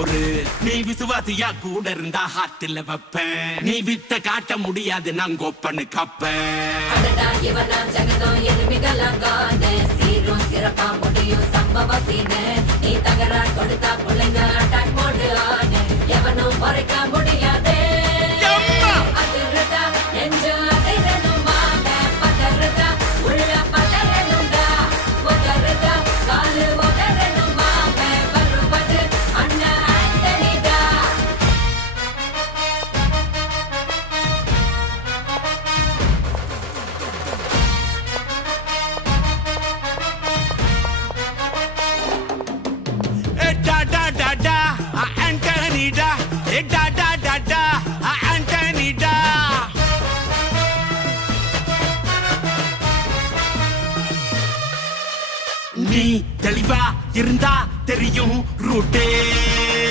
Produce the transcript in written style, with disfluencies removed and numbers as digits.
பொறு. நீ விசுவாசியா கூட இருந்தா ஹார்ட்ல வைப்பேன். நீ வித்த காட்ட முடியாது நான் கோப்பனு கப்பேன். சீரும் சிறப்பா முடியும் சம்பவ சீனு. நீ தகரா கொடுத்தா பிள்ளைங்க அட்டாக் போடு ஆனு. எவனும் குறைக்க முடியாது. அதிர்றதா நெஞ்சு அதிரணுமாங்க. பதறதா உள்ள பதறணுண்டா. உதறதா காலு உதறணுமாங்க. வருவது அண்ணன் ஆண்டனிடா. Da da da da, Anthony da. Da da da da, Anthony da. நீ தெளிவா இருந்தா தெரியும் ரூட்டே.